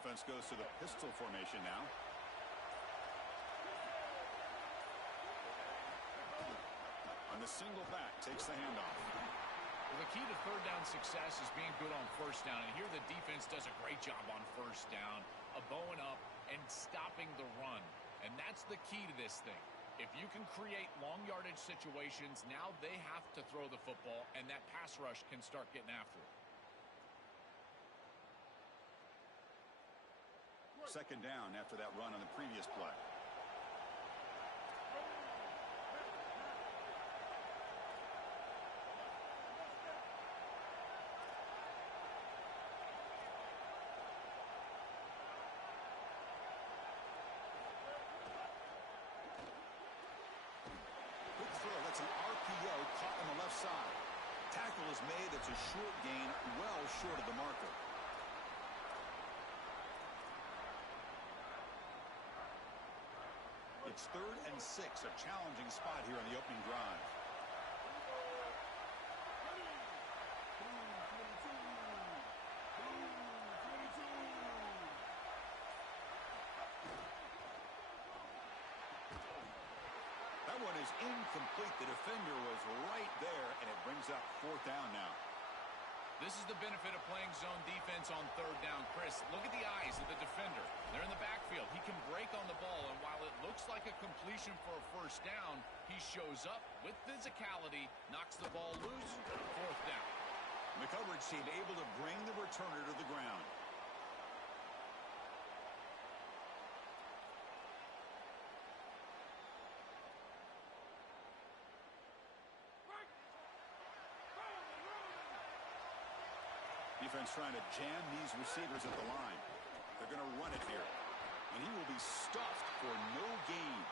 Offense goes to the pistol formation now. On the single back, takes the handoff. Well, the key to third down success is being good on first down. And here the defense does a great job on first down of bowing up and stopping the run. And that's the key to this thing. If you can create long yardage situations, now they have to throw the football, and that pass rush can start getting after it. Second down after that run on the previous play. That's an RPO caught on the left side. Tackle is made. It's a short gain, well short of the marker. It's 3rd and 6, a challenging spot here on the opening drive. That one is incomplete. The defender was right there, and it brings up 4th down now. This is the benefit of playing zone defense on 3rd down. Chris, look at the eyes of the defender. They're in the backfield. He can break on the ball, and while it looks like a completion for a 1st down, he shows up with physicality, knocks the ball loose, 4th down. And the coverage team able to bring the returner to the ground. Defense trying to jam these receivers at the line. They're going to run it here. And he will be stuffed for no gain.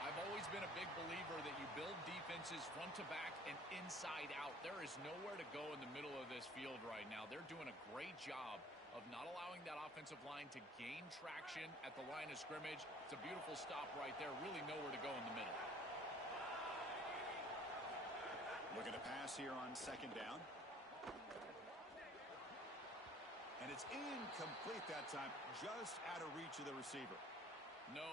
I've always been a big believer that you build defenses front to back and inside out. There is nowhere to go in the middle of this field right now. They're doing a great job of not allowing that offensive line to gain traction at the line of scrimmage. It's a beautiful stop right there. Really nowhere to go in the middle. Looking to pass here on 2nd down. And it's incomplete that time, just out of reach of the receiver. No.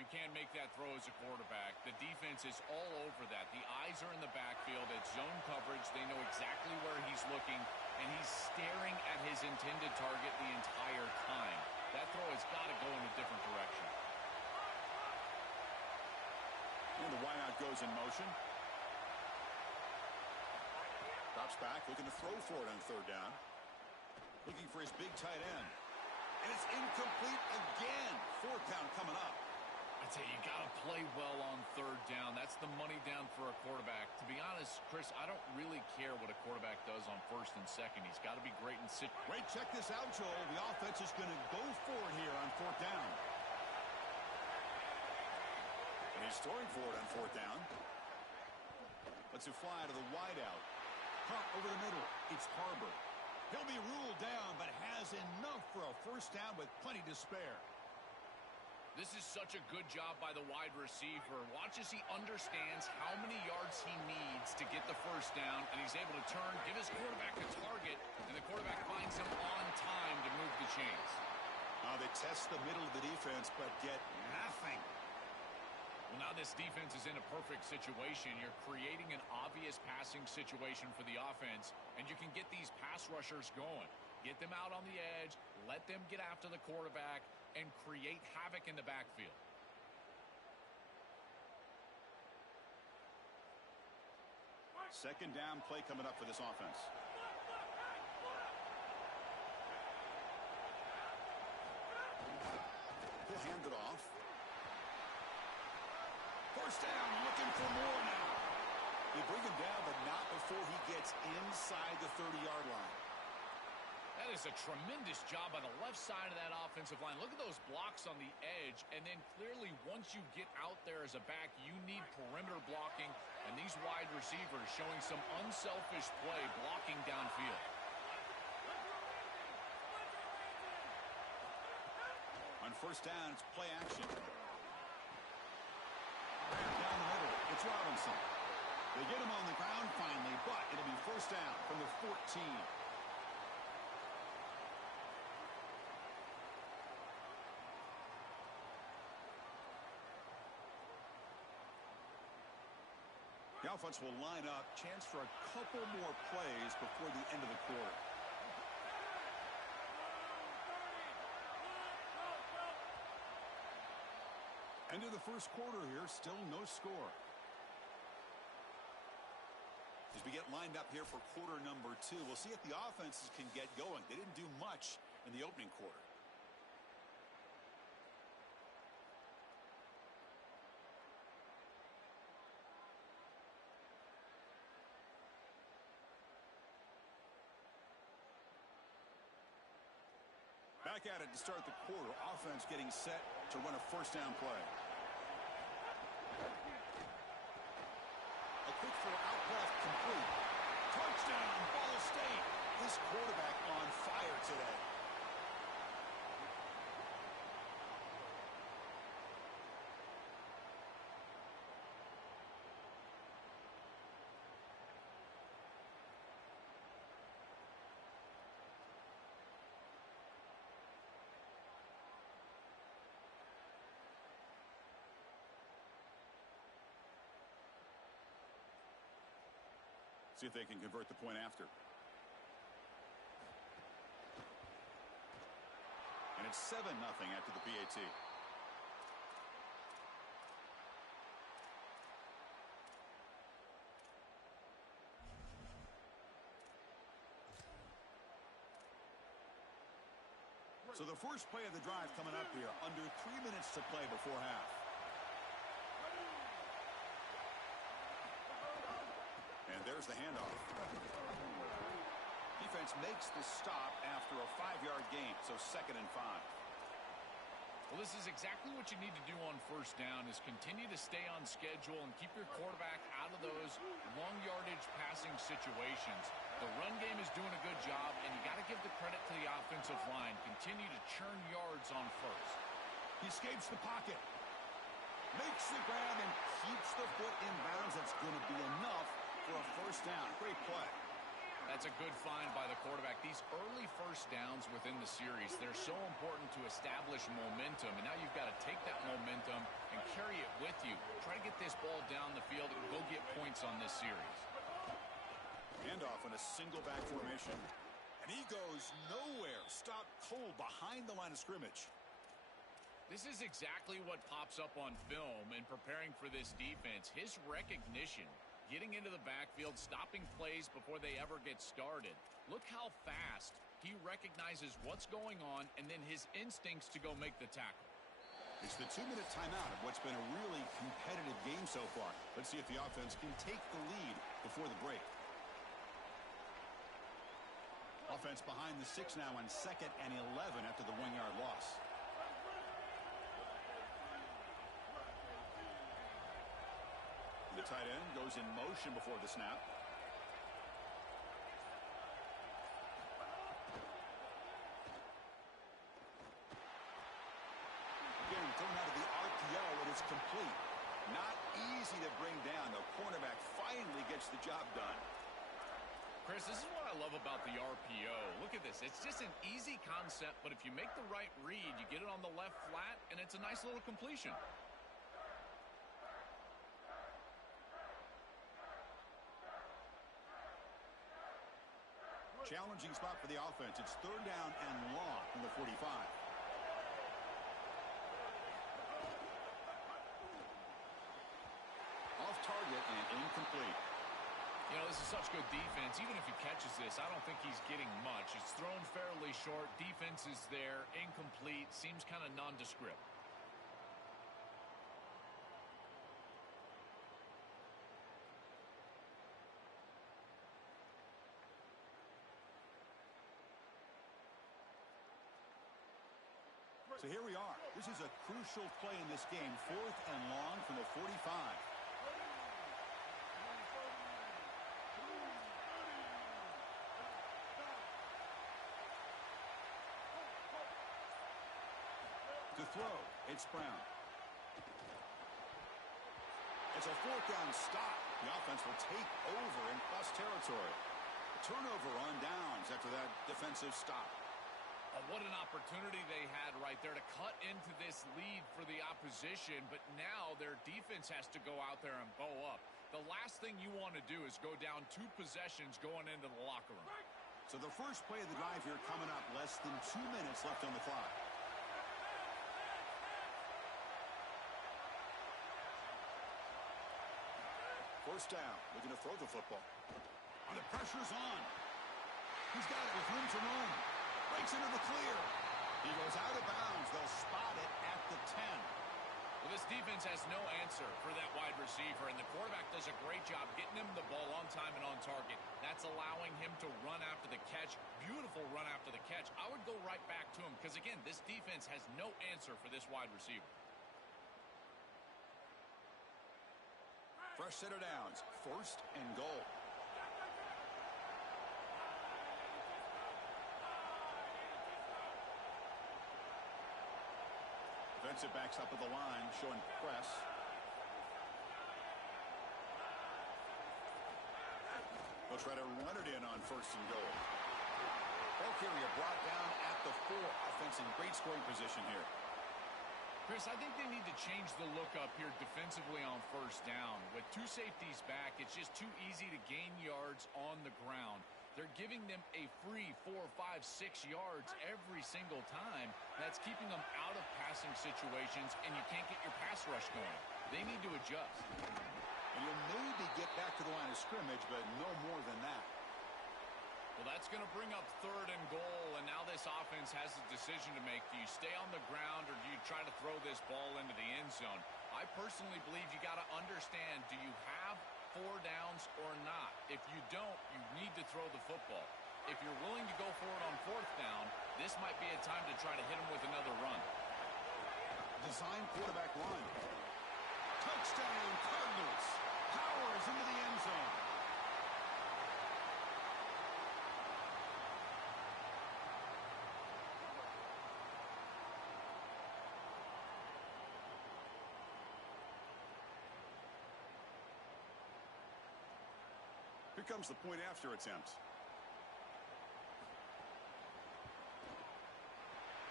You can't make that throw as a quarterback. The defense is all over that. The eyes are in the backfield. It's zone coverage. They know exactly where he's looking, and he's staring at his intended target the entire time. That throw has got to go in a different direction. And the wideout goes in motion. Drops back, looking to throw for it on 3rd down. Looking for his big tight end. And it's incomplete again. 4th down coming up. I tell you, you got to play well on 3rd down. That's the money down for a quarterback. To be honest, Chris, I don't really care what a quarterback does on 1st and 2nd. He's got to be great in situation. Wait, check this out, Joel. The offense is going to go for it here on 4th down. And he's throwing for it on 4th down. Lets it fly to the wideout. Pump over the middle. It's Harbor. He'll be ruled down, but has enough for a 1st down with plenty to spare. This is such a good job by the wide receiver. Watch as he understands how many yards he needs to get the 1st down, and he's able to turn, give his quarterback a target, and the quarterback finds him on time to move the chains. They test the middle of the defense, but get nothing. Well, now this defense is in a perfect situation. You're creating an obvious passing situation for the offense, and you can get these pass rushers going. Get them out on the edge, let them get after the quarterback, and create havoc in the backfield. Second down play coming up for this offense. He'll hand it off. 1st down, looking for more now. They bring him down, but not before he gets inside the 30-yard line. That is a tremendous job on the left side of that offensive line. Look at those blocks on the edge, and then clearly once you get out there as a back, you need perimeter blocking, and these wide receivers showing some unselfish play blocking downfield. On 1st down, it's play action. Down the middle, it's Robinson. They get him on the ground finally, but it'll be 1st down from the 14. The offense will line up. Chance for a couple more plays before the end of the quarter. End of the first quarter here. Still no score. As we get lined up here for quarter number 2, we'll see if the offenses can get going. They didn't do much in the opening quarter. Back at it to start the quarter. Offense getting set to run a first down play. A quick throw out left, complete. Touchdown, Ball State. This quarterback on fire today. See if they can convert the point after. And it's 7-0 after the PAT. So the first play of the drive coming up here. Under 3 minutes to play before half. And there's the handoff. Defense makes the stop after a 5-yard gain, so 2nd and 5. Well, this is exactly what you need to do on first down is continue to stay on schedule and keep your quarterback out of those long yardage passing situations. The run game is doing a good job, and you got to give the credit to the offensive line. Continue to churn yards on first. He escapes the pocket. Makes the grab and keeps the foot in bounds. That's going to be enough for a first down. Great play. That's a good find by the quarterback. These early first downs within the series, they're so important to establish momentum. And now you've got to take that momentum and carry it with you. Try to get this ball down the field and go get points on this series. Handoff in a single back formation. And he goes nowhere. Stopped cold behind the line of scrimmage. This is exactly what pops up on film in preparing for this defense. His recognition, getting into the backfield, stopping plays before they ever get started. Look how fast he recognizes what's going on and then his instincts to go make the tackle. It's the 2-minute timeout of what's been a really competitive game so far. Let's see if the offense can take the lead before the break. Offense behind the 6 now on 2nd and 11 after the 1-yard loss. The tight end goes in motion before the snap. Again, thrown out of the RPO, and it's complete. Not easy to bring down. The cornerback finally gets the job done. Chris, this is what I love about the RPO. Look at this. It's just an easy concept, but if you make the right read, you get it on the left flat, and it's a nice little completion. Challenging spot for the offense. It's 3rd down and long from the 45. Off target and incomplete. You know, this is such good defense. Even if he catches this, I don't think he's getting much. It's thrown fairly short. Defense is there. Incomplete. Seems kind of nondescript. So here we are. This is a crucial play in this game. 4th and long from the 45. To throw, it's Brown. It's a 4th down stop. The offense will take over in plus territory. A turnover on downs after that defensive stop. What an opportunity they had right there to cut into this lead for the opposition, but now their defense has to go out there and bow up. The last thing you want to do is go down 2 possessions going into the locker room. So the first play of the drive here coming up. Less than 2 minutes left on the clock. First down, looking to throw the football. And the pressure's on. He's got it with room to run. Breaks into the clear. He goes out of bounds. They'll spot it at the 10. Well, this defense has no answer for that wide receiver, and the quarterback does a great job getting him the ball on time and on target. That's allowing him to run after the catch. Beautiful run after the catch. I would go right back to him because, again, this defense has no answer for this wide receiver. Fresh set of downs. First and goal. Defensive backs up at the line, showing press. They'll try to run it in on first and goal. Ball carrier brought down at the 4. Offense in great scoring position here. Chris, I think they need to change the look up here defensively on first down. With 2 safeties back, it's just too easy to gain yards on the ground. They're giving them a free 4, 5, 6 yards every single time. That's keeping them out of passing situations, and you can't get your pass rush going. They need to adjust. And you'll maybe get back to the line of scrimmage, but no more than that. Well, that's going to bring up third and goal, and now this offense has a decision to make. Do you stay on the ground, or do you try to throw this ball into the end zone? I personally believe you got to understand, do you have 4 downs or not? If you don't, you need to throw the football. If you're willing to go for it on 4th down, this might be a time to try to hit him with another run. Design quarterback run. Touchdown, Cardinals. Powers into the end zone. Here comes the point after attempt.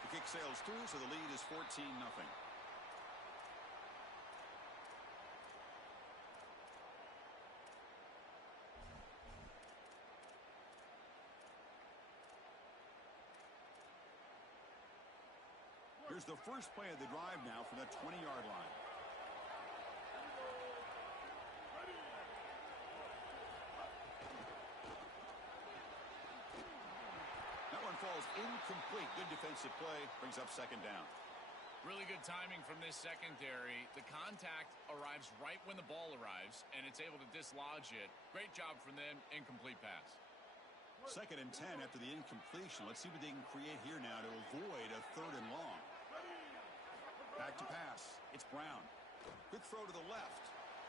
The kick sails through, so the lead is 14-0. Here's the first play of the drive now from the 20-yard line. Falls incomplete. Good defensive play. Brings up second down. Really good timing from this secondary. The contact arrives right when the ball arrives, and it's able to dislodge it. Great job from them. Incomplete pass. Second and 10 after the incompletion. Let's see what they can create here now to avoid a third and long. Back to pass. It's Brown. Quick throw to the left.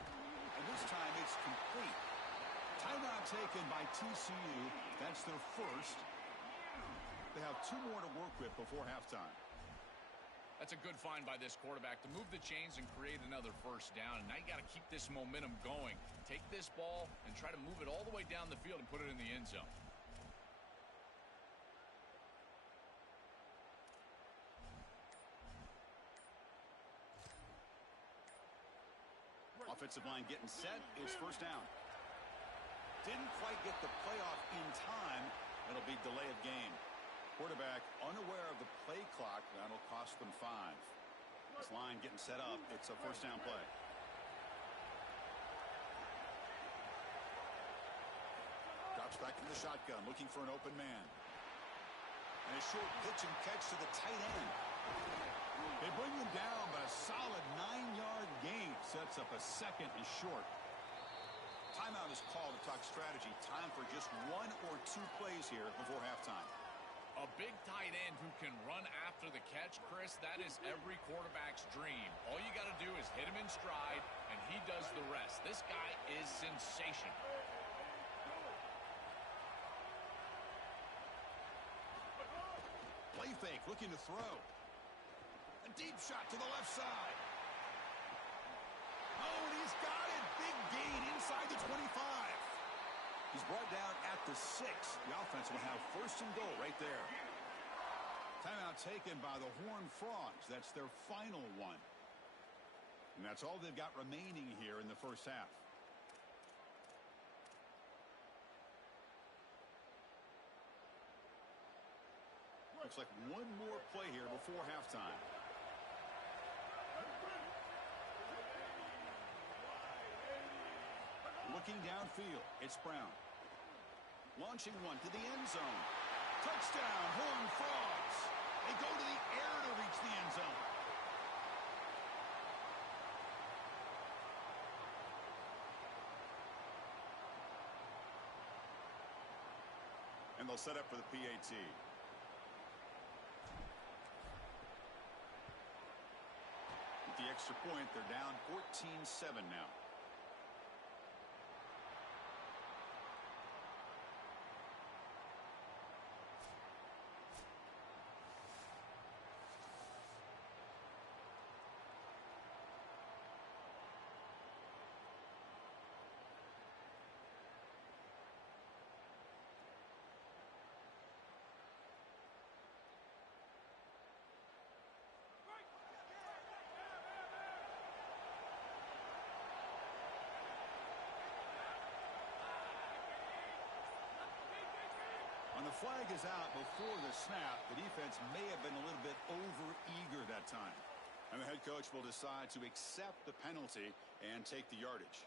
And this time it's complete. Timeout taken by TCU. That's their first. They have 2 more to work with before halftime. That's a good find by this quarterback to move the chains and create another first down. And now you got to keep this momentum going. Take this ball and try to move it all the way down the field and put it in the end zone. Offensive line getting set. It's first down. Didn't quite get the playoff in time. It'll be delay of game. Quarterback unaware of the play clock. That'll cost them 5. This line getting set up. It's a first down play. Drops back from the shotgun, looking for an open man. And a short pitch and catch to the tight end. They bring him down, but a solid 9-yard gain sets up a second and short. Timeout is called to talk strategy. Time for just 1 or 2 plays here before halftime. A big tight end who can run after the catch, Chris, that is every quarterback's dream. All you got to do is hit him in stride, and he does the rest. This guy is sensational. Play fake, looking to throw. A deep shot to the left side. Oh, and he's got it. Big gain inside the 25. He's brought down at the 6. The offense will have first and goal right there. Timeout taken by the Horned Frogs. That's their final one. And that's all they've got remaining here in the first half. Looks like one more play here before halftime. Looking downfield, it's Brown. Launching one to the end zone. Touchdown, Horned Frogs. They go to the air to reach the end zone. And they'll set up for the PAT. With the extra point, they're down 14-7 now. When the flag is out before the snap, the defense may have been a little bit over-eager that time. And the head coach will decide to accept the penalty and take the yardage.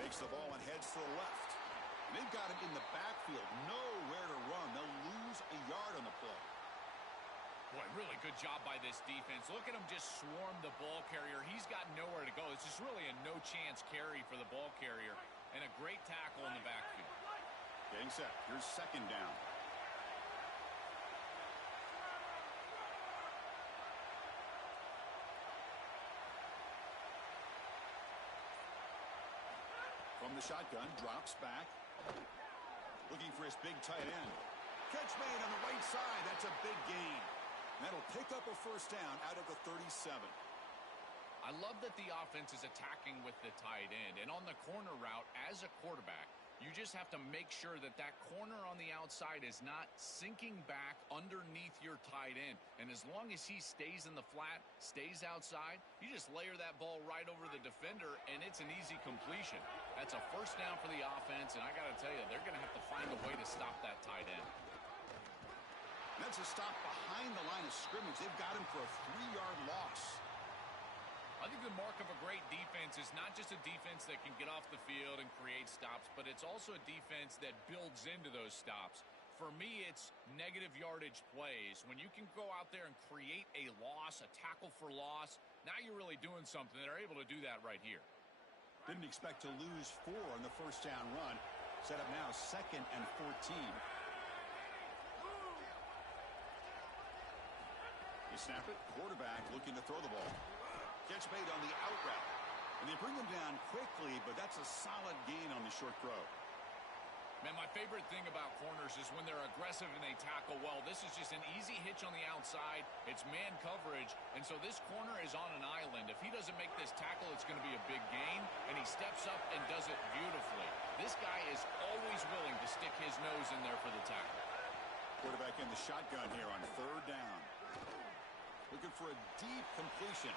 Takes the ball and heads to the left. They've got him in the backfield, nowhere to run. They'll lose a yard on the play. Boy, really good job by this defense. Look at him just swarm the ball carrier. He's got nowhere to go. It's just really a no-chance carry for the ball carrier. And a great tackle in the backfield. Getting set. Here's second down. From the shotgun, drops back. Looking for his big tight end. Catch made on the right side. That's a big gain. That'll pick up a first down out of the 37. I love that the offense is attacking with the tight end. And on the corner route, as a quarterback, you just have to make sure that that corner on the outside is not sinking back underneath your tight end. And as long as he stays in the flat, stays outside, you just layer that ball right over the defender, and it's an easy completion. That's a first down for the offense, and I got to tell you, they're going to have to find a way to stop that tight end. That's a stop behind the line of scrimmage. They've got him for a 3-yard loss. I think the mark of a great defense is not just a defense that can get off the field and create stops, but it's also a defense that builds into those stops. For me, it's negative yardage plays. When you can go out there and create a loss, a tackle for loss, now you're really doing something. They're able to do that right here. Didn't expect to lose 4 on the first down run. Set up now 2nd and 14. You snap it, quarterback looking to throw the ball. Catch made on the out route. And they bring him down quickly, but that's a solid gain on the short throw. Man, my favorite thing about corners is when they're aggressive and they tackle well. This is just an easy hitch on the outside. It's man coverage, and so this corner is on an island. If he doesn't make this tackle, it's going to be a big gain, and he steps up and does it beautifully. This guy is always willing to stick his nose in there for the tackle. Quarterback in the shotgun here on 3rd down. Looking for a deep completion.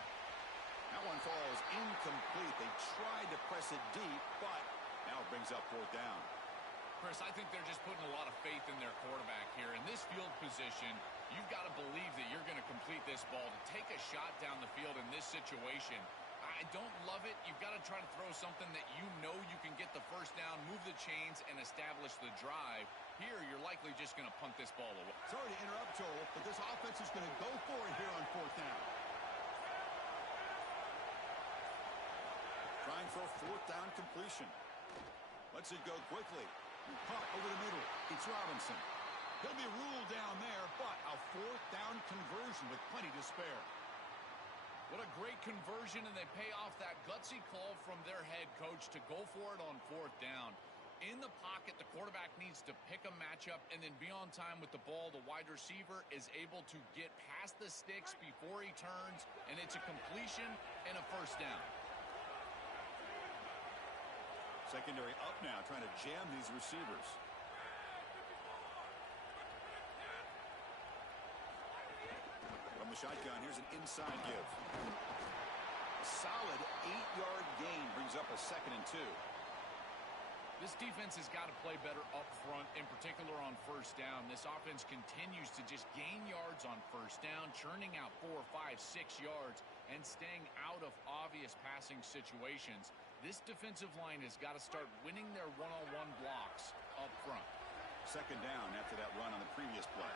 That one falls incomplete. They tried to press it deep, but now it brings up 4th down. Chris, I think they're just putting a lot of faith in their quarterback here. In this field position, you've got to believe that you're going to complete this ball. To take a shot down the field in this situation, I don't love it. You've got to try to throw something that you know you can get the first down, move the chains, and establish the drive. Here, you're likely just going to punt this ball away. Sorry to interrupt, Joel, but this offense is going to go for it here on 4th down. Trying for a 4th down completion. Lets it go quickly. Pop over the middle. It's Robinson. He'll be ruled down there, but a 4th down conversion with plenty to spare. What a great conversion, and they pay off that gutsy call from their head coach to go for it on 4th down. In the pocket, the quarterback needs to pick a matchup and then be on time with the ball. The wide receiver is able to get past the sticks before he turns, and it's a completion and a first down. Secondary up now, trying to jam these receivers. the shotgun. Here's an inside give. A solid 8-yard gain brings up a 2nd and 2. This defense has got to play better up front, in particular on first down. This offense continues to just gain yards on first down, churning out 4, 5, 6 yards, and staying out of obvious passing situations. This defensive line has got to start winning their one-on-one blocks up front. 2nd down after that run on the previous play.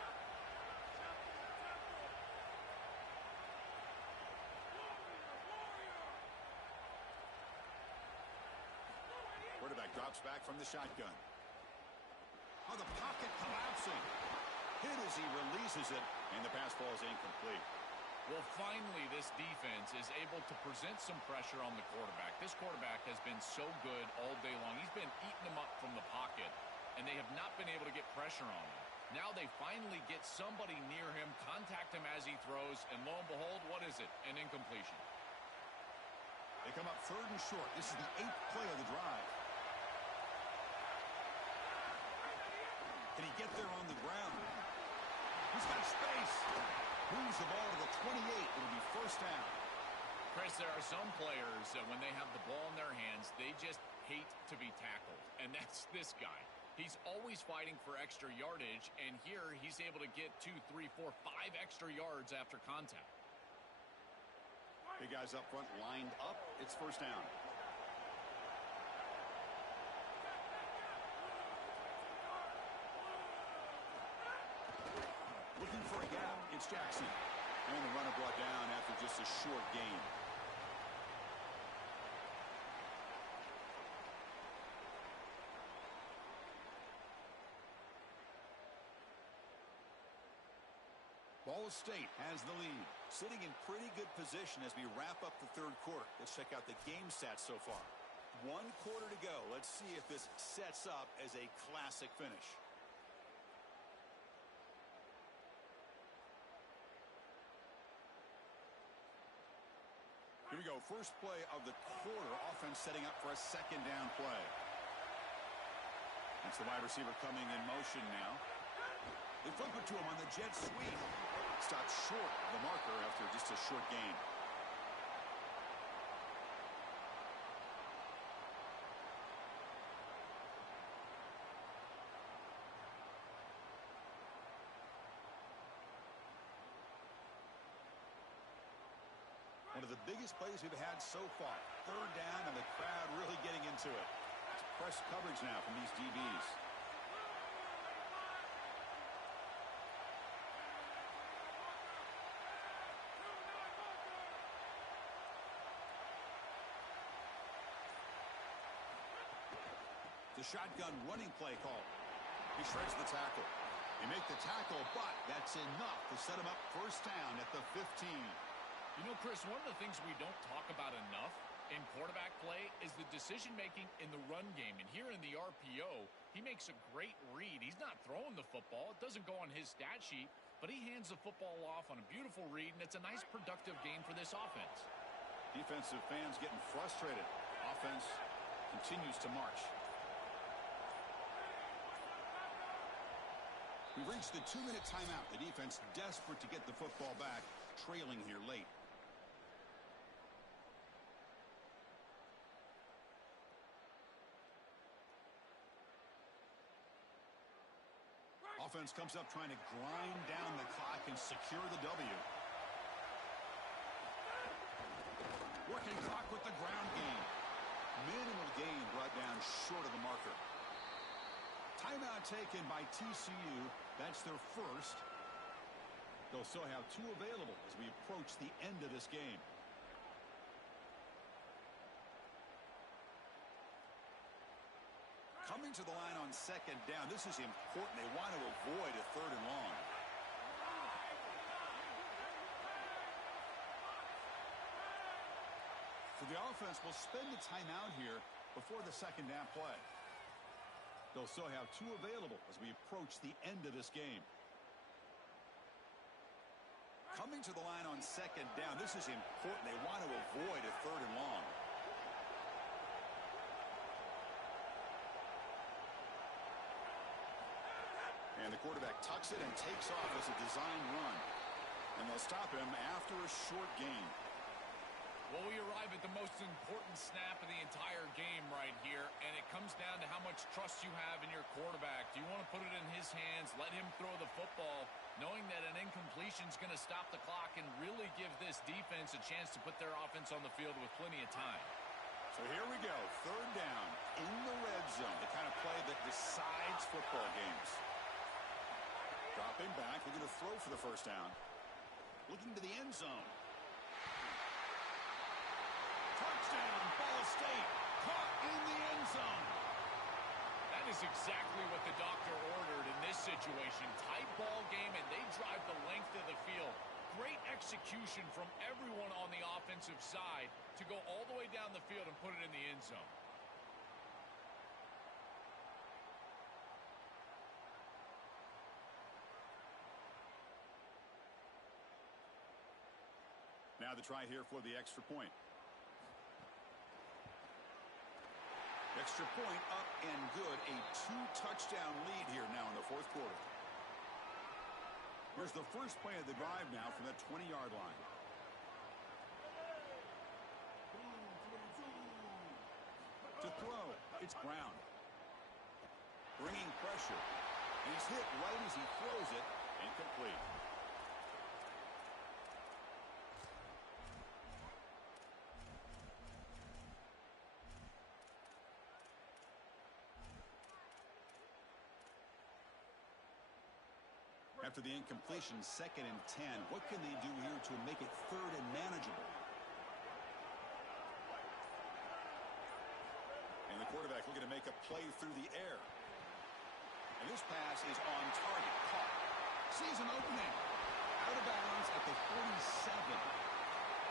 Quarterback drops back from the shotgun. Oh, the pocket collapsing. Hit as he releases it, and the pass ball is incomplete. Well, finally, this defense is able to present some pressure on the quarterback. This quarterback has been so good all day long. He's been eating them up from the pocket, and they have not been able to get pressure on him. Now they finally get somebody near him, contact him as he throws, and lo and behold, what is it? An incompletion. They come up 3rd and short. This is the 8th play of the drive. Can he get there on the ground? He's got space. Moves the ball to the 28. It'll be 1st down. Chris, there are some players that when they have the ball in their hands, they just hate to be tackled. And that's this guy. He's always fighting for extra yardage, and here he's able to get 2, 3, 4, 5 extra yards after contact. Big guys up front lined up. It's 1st down. Looking for a gap. It's Jackson. And the runner brought down after just a short gain. Ball State has the lead, sitting in pretty good position as we wrap up the 3rd quarter. Let's check out the game stats so far. 1 quarter to go. Let's see if this sets up as a classic finish. Here we go. First play of the quarter. Offense setting up for a 2nd down play. That's the wide receiver coming in motion now. They flip it to him on the jet sweep. Stopped short of the marker after just a short gain. One of the biggest plays we've had so far. 3rd down, and the crowd really getting into it. It's press coverage now from these DBs. The shotgun running play call. He shreds the tackle. They make the tackle, but that's enough to set him up 1st down at the 15. You know, Chris, one of the things we don't talk about enough in quarterback play is the decision-making in the run game. And here in the RPO, he makes a great read. He's not throwing the football. It doesn't go on his stat sheet, but he hands the football off on a beautiful read, and it's a nice, productive game for this offense. Defensive fans getting frustrated. Offense continues to march. We've reached the 2-minute timeout. The defense desperate to get the football back, trailing here late. Offense comes up trying to grind down the clock and secure the W. Working clock with the ground game. Minimal gain brought down short of the marker. Timeout taken by TCU. That's their first. They'll still have 2 available as we approach the end of this game. Coming to the line on 2nd down. This is important. They want to avoid a 3rd and long. So the offense will spend the timeout here before the 2nd down play. They'll still have 2 available as we approach the end of this game. Coming to the line on 2nd down. This is important. They want to avoid a 3rd and long. And the quarterback tucks it and takes off as a design run. And they'll stop him after a short gain. Well, we arrive at the most important snap of the entire game right here, and it comes down to how much trust you have in your quarterback. Do you want to put it in his hands, let him throw the football, knowing that an incompletion is going to stop the clock and really give this defense a chance to put their offense on the field with plenty of time? So here we go, third down in the red zone, the kind of play that decides football games. Dropping back, looking to throw for the first down. Looking to the end zone. Touchdown, Ball State, caught in the end zone. That is exactly what the doctor ordered in this situation. Tight ball game, and they drive the length of the field. Great execution from everyone on the offensive side to go all the way down the field and put it in the end zone. Now the try here for the extra point. Extra point up and good. A 2-touchdown lead here now in the fourth quarter. Here's the first play of the drive now from that 20-yard line. To throw, it's Brown. Bringing pressure. And he's hit right as he throws it. Incomplete. After the incompletion, 2nd and 10. What can they do here to make it 3rd and manageable? And the quarterback looking to make a play through the air. And this pass is on target. Caught. Sees an opening. Out of bounds at the 47.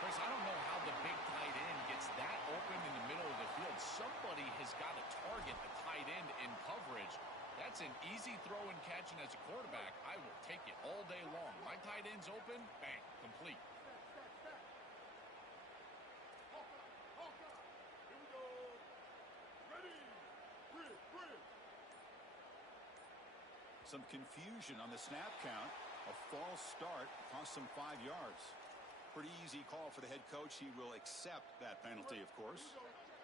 Chris, I don't know how the big tight end gets that open in the middle of the field. Somebody has got to target the tight end in coverage. That's an easy throw and catch, and as a quarterback, I will take it all day long. My tight end's open, bang, complete. Here we go. Ready. Some confusion on the snap count. A false start cost them 5 yards. Pretty easy call for the head coach. He will accept that penalty, of course.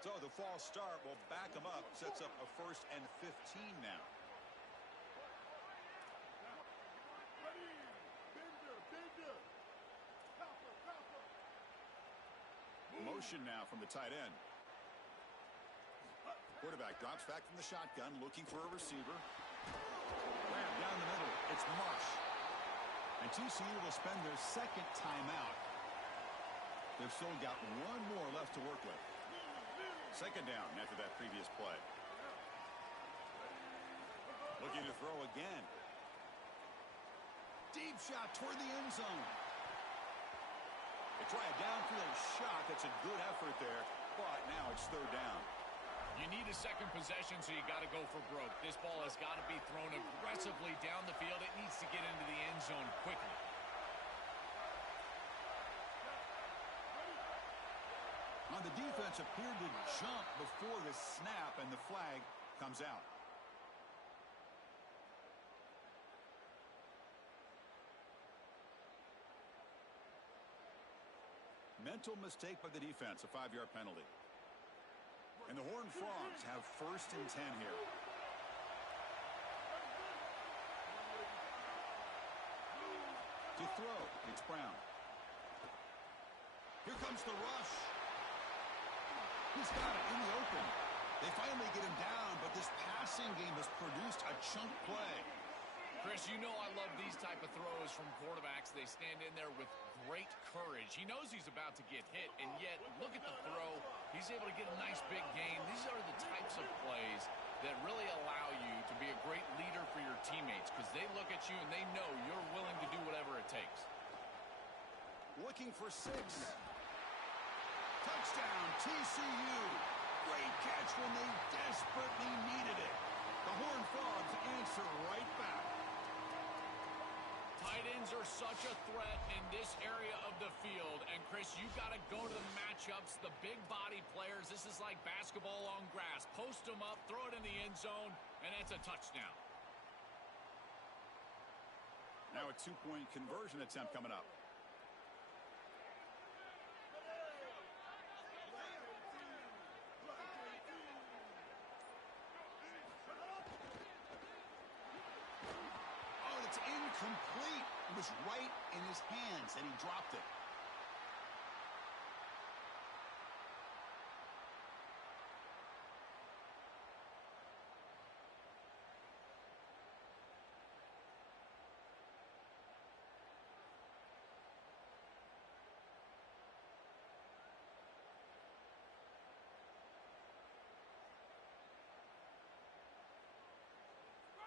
So the false start will back him up. Sets up a 1st and 15 now. Motion now from the tight end. Quarterback drops back from the shotgun, looking for a receiver. Grab down the middle. It's Marsh. And TCU will spend their 2nd timeout. They've still got 1 more left to work with. 2nd down after that previous play. Looking to throw again. Deep shot toward the end zone. They try a downfield shot. That's a good effort there, but now it's 3rd down. You need a 2nd possession, so you got to go for broke. This ball has got to be thrown aggressively down the field. It needs to get into the end zone quickly. On the defense, appeared to jump before the snap, and the flag comes out. Mental mistake by the defense, a 5-yard penalty. And the Horned Frogs have 1st and 10 here. To throw, it's Brown. Here comes the rush. He's got it in the open. They finally get him down, but this passing game has produced a chunk play. Chris, you know I love these type of throws from quarterbacks. They stand in there with great courage. He knows he's about to get hit, and yet look at the throw. He's able to get a nice big gain. These are the types of plays that really allow you to be a great leader for your teammates because they look at you and they know you're willing to do whatever it takes. Looking for 6. Touchdown, TCU. Great catch when they desperately needed it. The Horned Frogs answer right back. Tight ends are such a threat in this area of the field. And, Chris, you got to go to the matchups, the big body players. This is like basketball on grass. Post them up, throw it in the end zone, and it's a touchdown. Now a 2-point conversion attempt coming up. Incomplete. It was right in his hands, and he dropped it.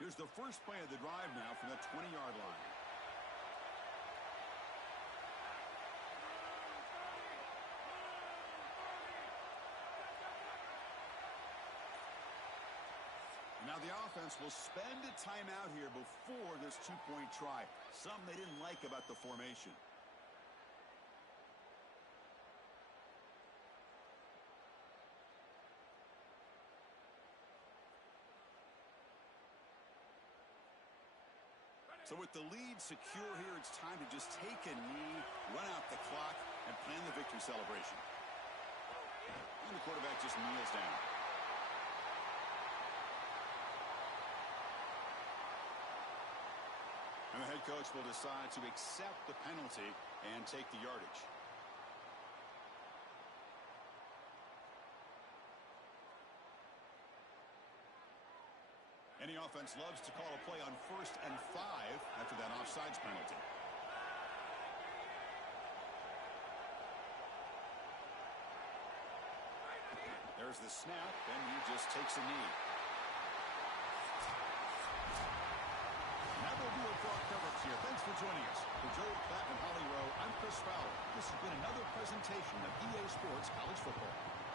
Here's the first play of the drive now from the 20-yard line. Now the offense will spend a timeout here before this two-point try. Something they didn't like about the formation. So with the lead secure here, it's time to just take a knee, run out the clock, and plan the victory celebration. And the quarterback just kneels down. And the head coach will decide to accept the penalty and take the yardage. Any offense loves to call a play on 1st and 5 after that offsides penalty. There's the snap, and he just takes a knee. And that will do it for our coverage here. Thanks for joining us. For Joe, Pat, and Holly Rowe, I'm Chris Fowler. This has been another presentation of EA Sports College Football.